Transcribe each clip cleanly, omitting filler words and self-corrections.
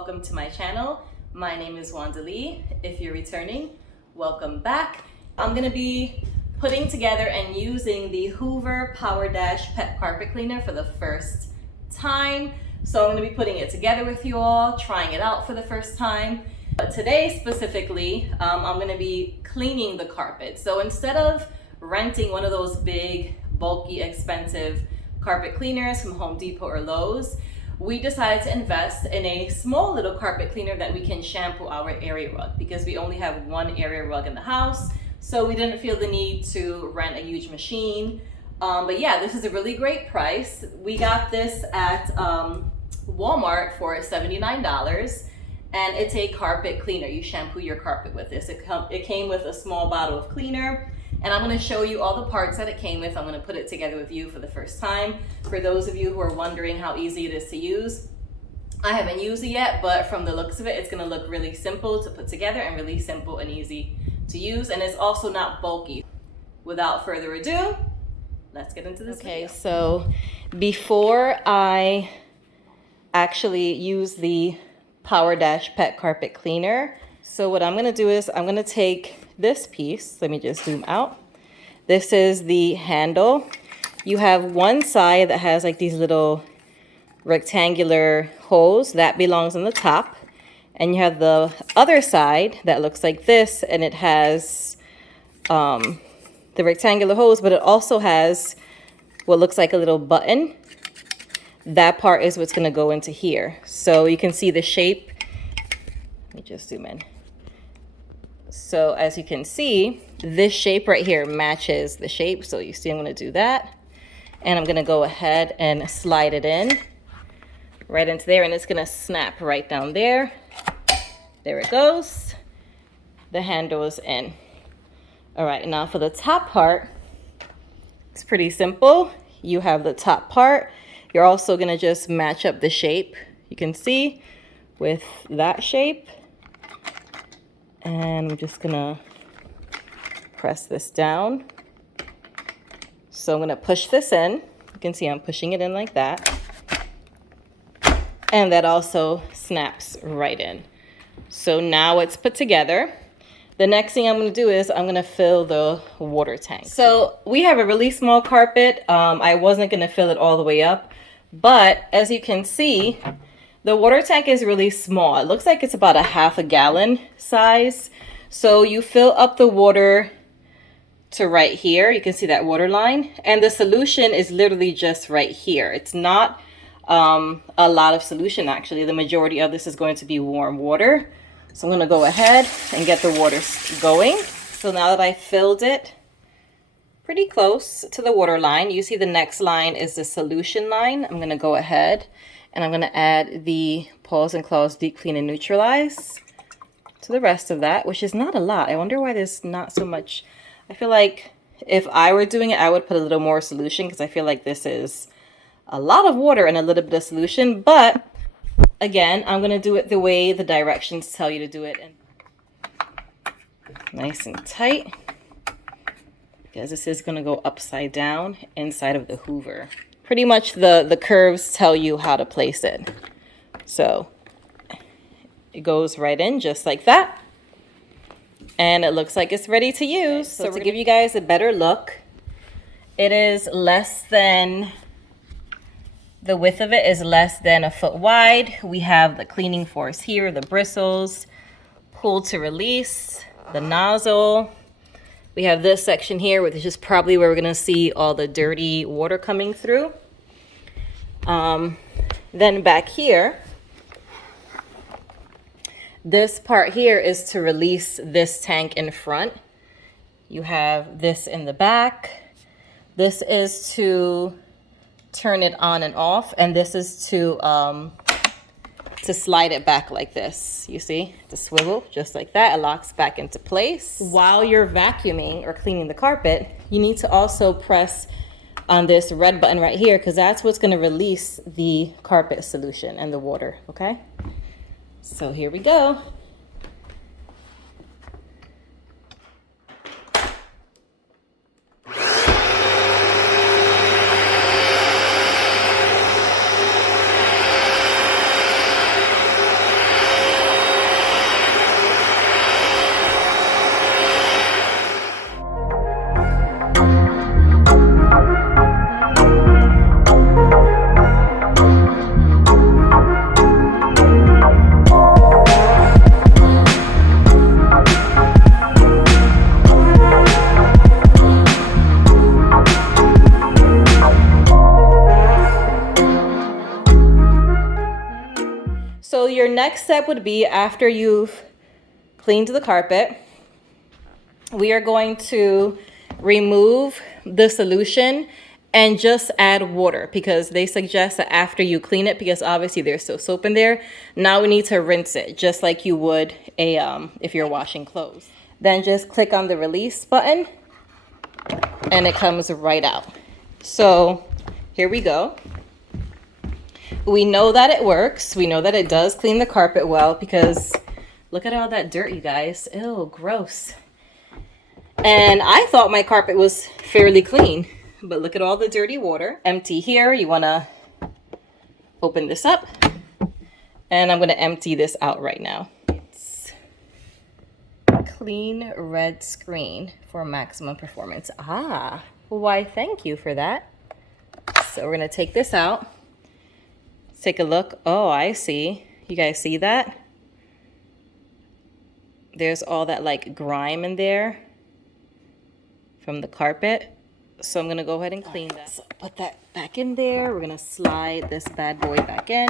welcome to my channel. My name is Wanda Lee. If you're returning, welcome back. I'm gonna be putting together and using the Hoover Power Dash Pet Carpet Cleaner for the first time. So I'm gonna be putting it together with you all, trying it out for the first time. But today specifically, I'm gonna be cleaning the carpet. So instead of renting one of those big, bulky, expensive carpet cleaners from Home Depot or Lowe's, we decided to invest in a small little carpet cleaner that we can shampoo our area rug because we only have one area rug in the house. So we didn't feel the need to rent a huge machine. But yeah, this is a really great price. We got this at Walmart for $79. And it's a carpet cleaner. You shampoo your carpet with this. It came with a small bottle of cleaner. And I'm gonna show you all the parts that it came with. I'm gonna put it together with you for the first time. For those of you who are wondering how easy it is to use, I haven't used it yet, but from the looks of it, it's gonna look really simple to put together and really simple and easy to use. And it's also not bulky. Without further ado, let's get into this video. Okay, so before I actually use the Power Dash Pet Carpet Cleaner, so what I'm gonna do is I'm gonna take this piece, let me just zoom out. This is the handle. You have one side that has like these little rectangular holes that belongs on the top. And you have the other side that looks like this, and it has the rectangular holes, but it also has what looks like a little button. That part is what's gonna go into here. So you can see the shape. Let me just zoom in. So as you can see, this shape right here matches the shape. So you see I'm gonna do that. And I'm gonna go ahead and slide it in right into there, and it's gonna snap right down there. There it goes. The handle is in. All right, now for the top part, it's pretty simple. You have the top part. You're also gonna just match up the shape, you can see, with that shape. And I'm just gonna press this down. So I'm gonna push this in. You can see I'm pushing it in like that. And that also snaps right in. So now it's put together. The next thing I'm gonna do is I'm gonna fill the water tank. So we have a really small carpet. I wasn't gonna fill it all the way up, but as you can see, the water tank is really small. It looks like it's about a ½ gallon size. So you fill up the water to right here. You can see that water line. And the solution is literally just right here. It's not a lot of solution actually. The majority of this is going to be warm water. So I'm gonna go ahead and get the water going. So now that I filled it pretty close to the water line, you see the next line is the solution line. I'm gonna go ahead and I'm gonna add the Paws and Claws Deep Clean and Neutralize to the rest of that, which is not a lot. I wonder why there's not so much. I feel like if I were doing it, I would put a little more solution because I feel like this is a lot of water and a little bit of solution. But again, I'm gonna do it the way the directions tell you to do it. And nice and tight, because this is gonna go upside down inside of the Hoover. Pretty much the curves tell you how to place it. So it goes right in just like that. And it looks like it's ready to use. So to give you guys a better look, it is less than, the width of it is less than 1 foot wide. We have the cleaning force here, the bristles, pull to release, the nozzle. We have this section here, which is probably where we're gonna see all the dirty water coming through. Then back here, this part here is to release this tank in front. You have this in the back. This is to turn it on and off, and this is to slide it back like this. You see, the swivel, just like that. It locks back into place. While you're vacuuming or cleaning the carpet, you need to also press on this red button right here, because that's what's going to release the carpet solution and the water. Okay, so here we go. So your next step would be, after you've cleaned the carpet, we are going to remove the solution and just add water, because they suggest that after you clean it, because obviously there's still soap in there, now we need to rinse it just like you would if you're washing clothes. Then just click on the release button and it comes right out. So here we go. We know that it works. We know that it does clean the carpet well, because look at all that dirt, you guys. Ew, gross. And I thought my carpet was fairly clean, but look at all the dirty water. Empty here. You want to open this up, and I'm going to empty this out right now. It's clean red screen for maximum performance. Ah, why, thank you for that. So we're going to take this out. Take a look. Oh, I see. You guys see that? There's all that like grime in there from the carpet. So I'm gonna go ahead and clean that. So put that back in there. We're gonna slide this bad boy back in.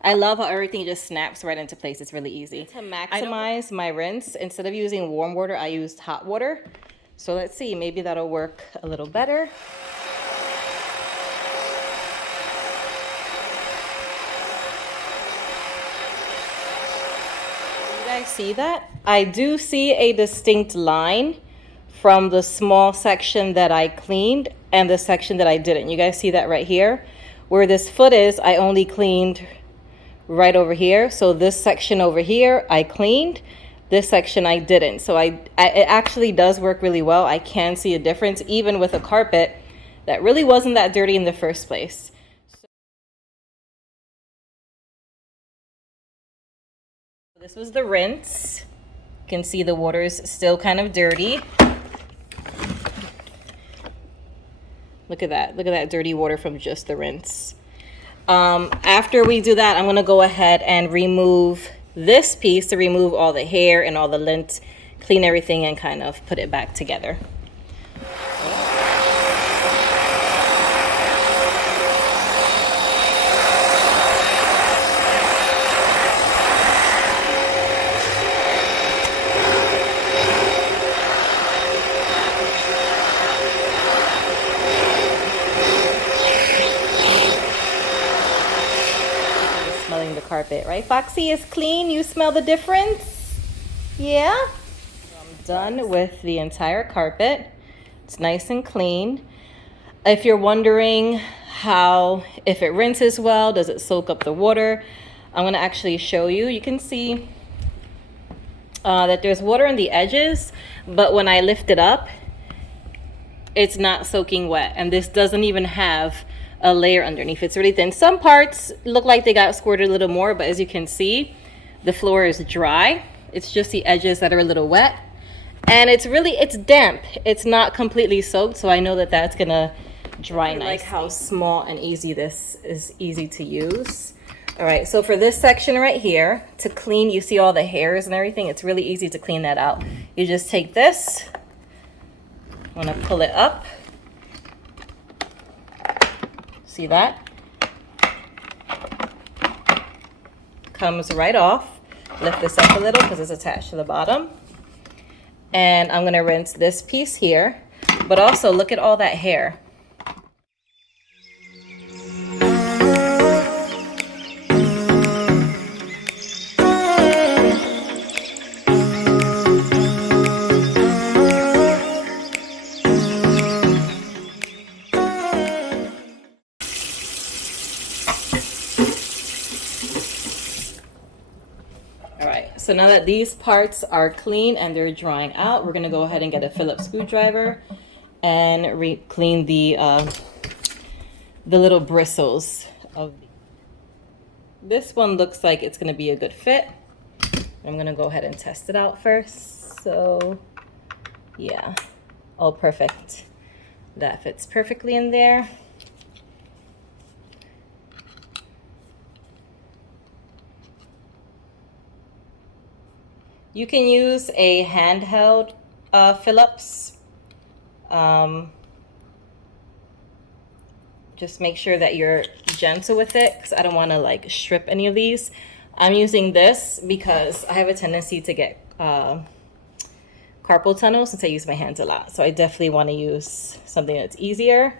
I love how everything just snaps right into place. It's really easy. To maximize my rinse, instead of using warm water, I used hot water. So let's see, maybe that'll work a little better. See that? I do see a distinct line from the small section that I cleaned and the section that I didn't. You guys see that right here? Where this foot is, I only cleaned right over here. So this section over here, I cleaned. This section I didn't. So it actually does work really well. I can see a difference even with a carpet that really wasn't that dirty in the first place. This was the rinse. You can see the water is still kind of dirty. Look at that. Look at that dirty water from just the rinse. After we do that, I'm going to go ahead and remove this piece to remove all the hair and all the lint, clean everything, and kind of put it back together. Smelling the carpet, right, Foxy? Is clean. You smell the difference? Yeah? I'm done with the entire carpet. It's nice and clean. If you're wondering if it rinses well, does it soak up the water, I'm going to actually show you. You can see that there's water on the edges, but when I lift it up, it's not soaking wet. And this doesn't even have a layer underneath. It's really thin. Some parts look like they got squirted a little more, but as you can see, the floor is dry. It's just the edges that are a little wet, and it's damp. It's not completely soaked, so I know that that's gonna dry nicely. I like how small and easy this is, easy to use. All right, so for this section right here, to clean, you see all the hairs and everything, it's really easy to clean that out. You just take this, I'm gonna pull it up. See that? Comes right off. Lift this up a little because it's attached to the bottom. And I'm going to rinse this piece here. But also look at all that hair. So now that these parts are clean and they're drying out, we're going to go ahead and get a Phillips screwdriver and clean the little bristles of this one. Looks like it's going to be a good fit. I'm going to go ahead and test it out first. So yeah, all perfect. That fits perfectly in there. You can use a handheld Phillips. Just make sure that you're gentle with it, because I don't want to like strip any of these. I'm using this because I have a tendency to get carpal tunnel since I use my hands a lot. So I definitely want to use something that's easier.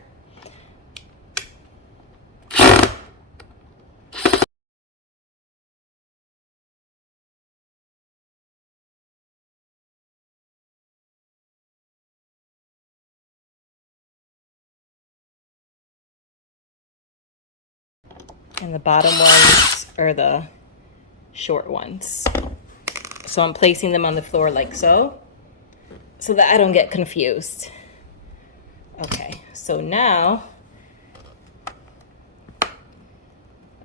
And the bottom ones are the short ones. So I'm placing them on the floor like so that I don't get confused. Okay, so now,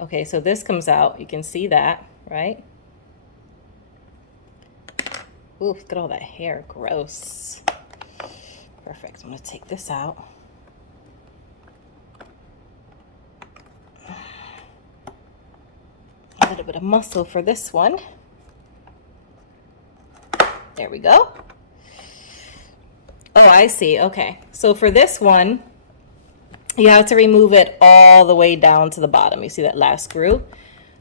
okay, so this comes out. You can see that, right? Ooh, look at all that hair, gross. Perfect, I'm gonna take this out. A little bit of muscle for this one. There we go. Oh, I see. Okay. So for this one, you have to remove it all the way down to the bottom. You see that last screw?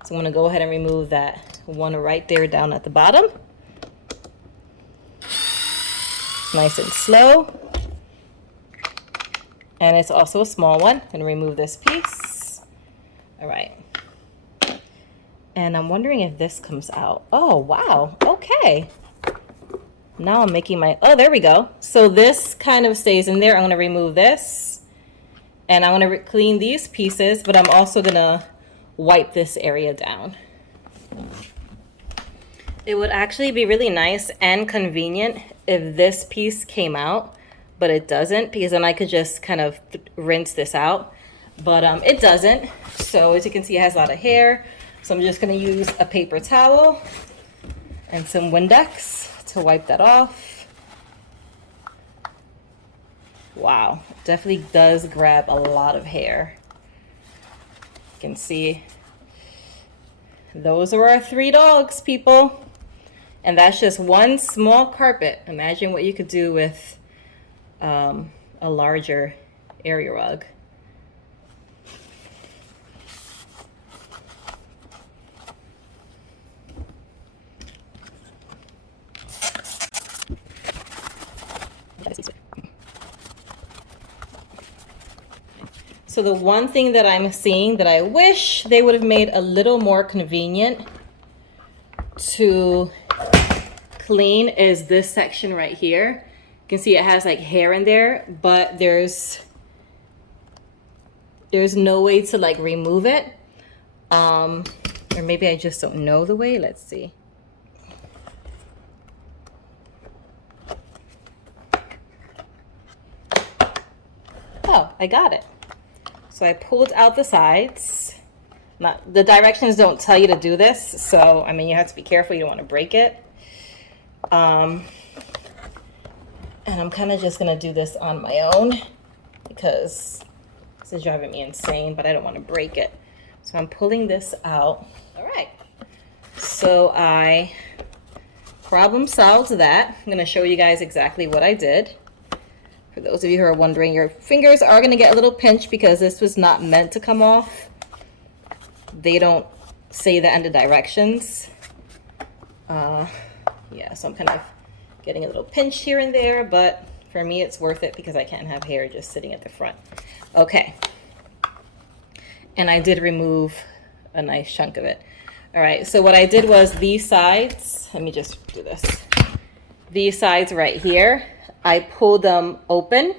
So I'm going to go ahead and remove that one right there down at the bottom. Nice and slow. And it's also a small one. I'm going to remove this piece. All right. And I'm wondering if this comes out. Oh, wow. Okay. Now I'm making my, oh, there we go. So this kind of stays in there. I'm going to remove this. And I'm going to clean these pieces, but I'm also going to wipe this area down. It would actually be really nice and convenient if this piece came out, but it doesn't, because then I could just kind of rinse this out. But it doesn't. So as you can see, it has a lot of hair. So I'm just going to use a paper towel and some Windex to wipe that off. Wow, definitely does grab a lot of hair. You can see those are our 3 dogs, people. And that's just one small carpet. Imagine what you could do with a larger area rug. So the one thing that I'm seeing that I wish they would have made a little more convenient to clean is this section right here. You can see it has like hair in there, but there's no way to like remove it. Or maybe I just don't know the way. Let's see. Oh, I got it. So I pulled out the sides. The directions don't tell you to do this, so I mean you have to be careful. You don't want to break it. And I'm kind of just gonna do this on my own because this is driving me insane, but I don't want to break it. So I'm pulling this out. All right. So I problem solved that. I'm gonna show you guys exactly what I did. For those of you who are wondering, your fingers are going to get a little pinched because this was not meant to come off. They don't say that in the directions. Yeah, so I'm kind of getting a little pinch here and there, but for me it's worth it because I can't have hair just sitting at the front. Okay. And I did remove a nice chunk of it. All right, so what I did was these sides, let me just do this. These sides right here, I pulled them open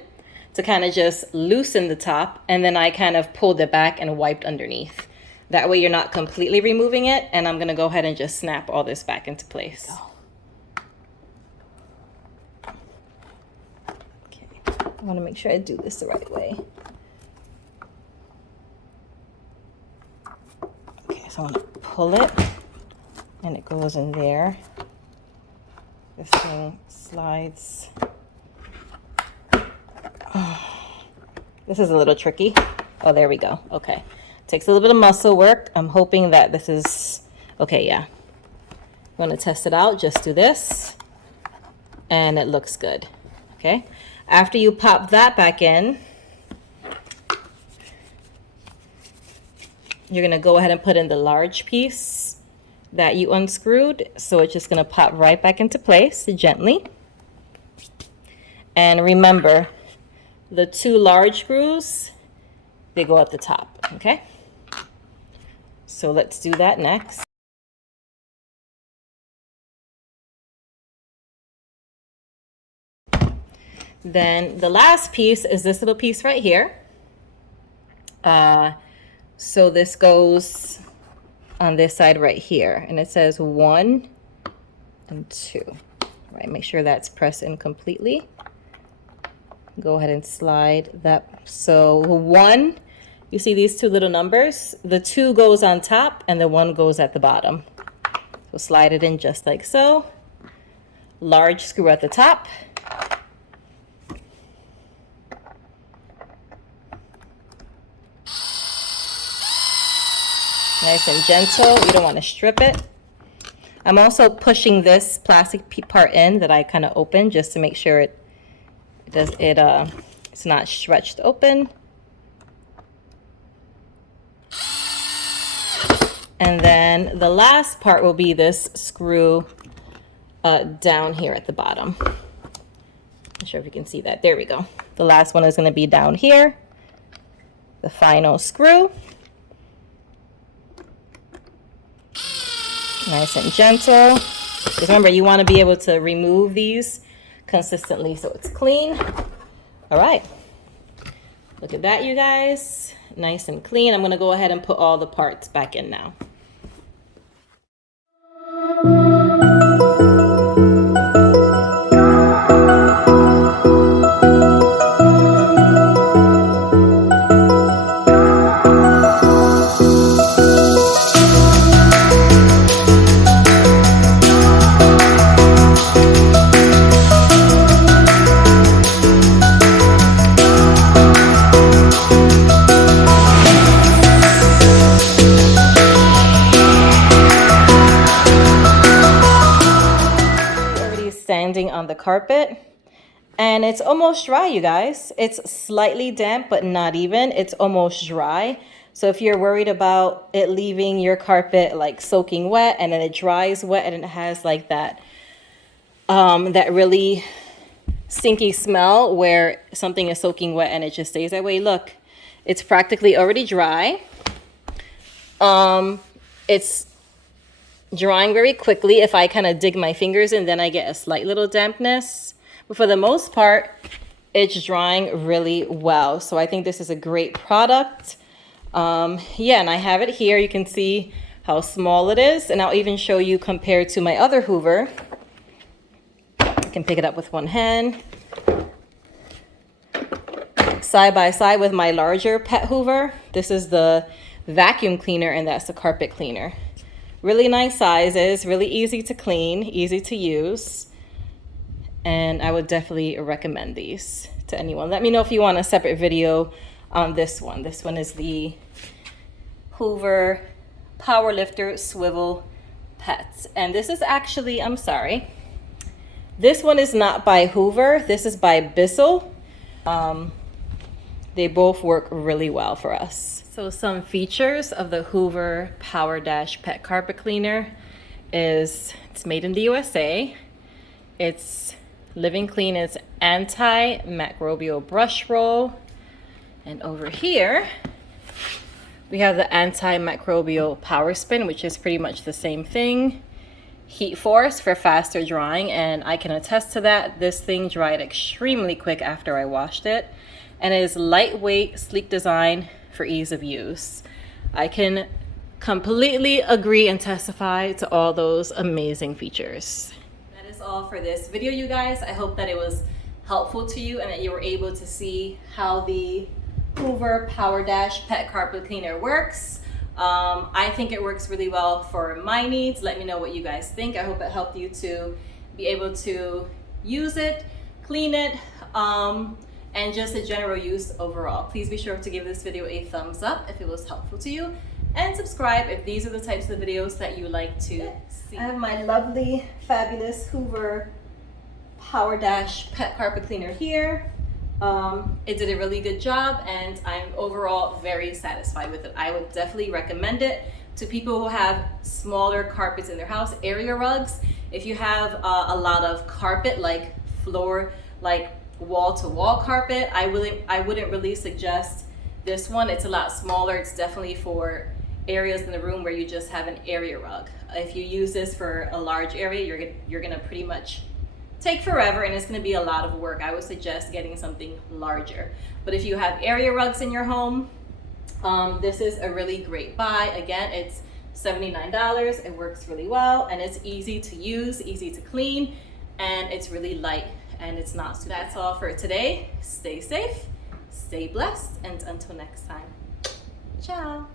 to kind of just loosen the top, and then I kind of pulled it back and wiped underneath. That way you're not completely removing it, and I'm gonna go ahead and just snap all this back into place. Okay, I wanna make sure I do this the right way. Okay, so I'm gonna pull it, and it goes in there. This thing slides. This is a little tricky. Oh, there we go. Okay. Takes a little bit of muscle work. I'm hoping that this is okay. Yeah. You want to test it out? Just do this. And it looks good. Okay. After you pop that back in, you're going to go ahead and put in the large piece that you unscrewed. So it's just gonna pop right back into place gently. And remember, the 2 large screws, they go at the top, okay? So let's do that next. Then the last piece is this little piece right here. So this goes on this side right here, and it says 1 and 2. Right, make sure that's pressed in completely. Go ahead and slide that. So 1, you see these 2 little numbers, the 2 goes on top and the 1 goes at the bottom. So slide it in just like so. Large screw at the top. Nice and gentle. You don't want to strip it. I'm also pushing this plastic part in that I kind of opened just to make sure it's not stretched open. And then the last part will be this screw down here at the bottom. Not sure if you can see that. There we go. The last one is going to be down here. The final screw. Nice and gentle. Just remember, you want to be able to remove these consistently so it's clean. All right. Look at that, you guys. Nice and clean. I'm going to go ahead and put all the parts back in now. Standing on the carpet, and it's almost dry, you guys. It's slightly damp, but not even. It's almost dry. So if you're worried about it leaving your carpet like soaking wet and then it dries wet and it has like that that really stinky smell where something is soaking wet and it just stays that way, look, it's practically already dry. It's drying very quickly. If I kind of dig my fingers in, then I get a slight little dampness, but for the most part it's drying really well. So I think this is a great product. Yeah, and I have it here. You can see how small it is, and I'll even show you compared to my other Hoover. I can pick it up with one hand, side by side with my larger pet Hoover. This is the vacuum cleaner and that's the carpet cleaner. Really nice sizes, really easy to clean, easy to use, and I would definitely recommend these to anyone. Let me know if you want a separate video on this one. This one is the Hoover Power Lifter Swivel Pets, and this is actually, I'm sorry, this one is not by Hoover, this is by Bissell. They both work really well for us. So some features of the Hoover Power Dash Pet Carpet Cleaner is it's made in the USA. It's Living Clean, it's antimicrobial brush roll. And over here, we have the antimicrobial power spin, which is pretty much the same thing. Heat force for faster drying, and I can attest to that. This thing dried extremely quick after I washed it. And it is lightweight, sleek design for ease of use. I can completely agree and testify to all those amazing features. That is all for this video, you guys. I hope that it was helpful to you and that you were able to see how the Hoover Power Dash Pet Carpet Cleaner works. I think it works really well for my needs. Let me know what you guys think. I hope it helped you to be able to use it, clean it, and just a general use overall. Please be sure to give this video a thumbs up if it was helpful to you, and subscribe if these are the types of videos that you like to see. I have my lovely, fabulous Hoover Power Dash Pet Carpet Cleaner here. It did a really good job, and I'm overall very satisfied with it. I would definitely recommend it to people who have smaller carpets in their house, area rugs. If you have a lot of carpet, like floor, like wall-to-wall carpet, I wouldn't really suggest this one. It's a lot smaller. It's definitely for areas in the room where you just have an area rug. If you use this for a large area, you're gonna pretty much take forever and it's gonna be a lot of work. I would suggest getting something larger. But if you have area rugs in your home, this is a really great buy. Again, it's $79. It works really well and it's easy to use, easy to clean, and it's really light and it's not super. That's all for today. Stay safe, stay blessed, and until next time, ciao.